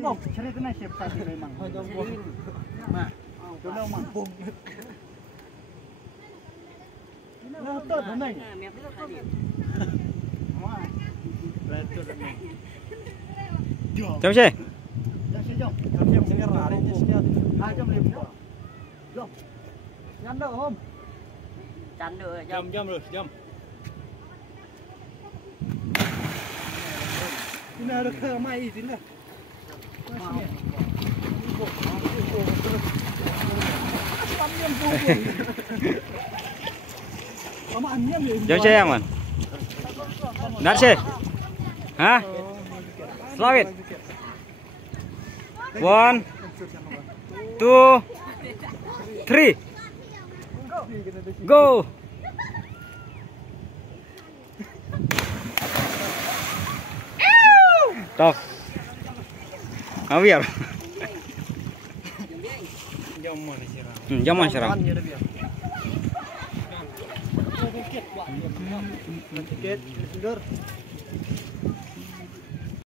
Bom, cerita na chef tadi memang. Ma, dulu mang. Nah, tu benar. Jom sih. Jom. Jom sekarang hari ini sekian. Jom lebih. Jom. Jam dah om. Jom rồi, jom. Ini ada ke mai ini lah. Jom sih yang man. Dar sih. Hah? Slavit. 1, 2, 3. Go. Top. Awiar. Jaman serang. Tiket, tidur.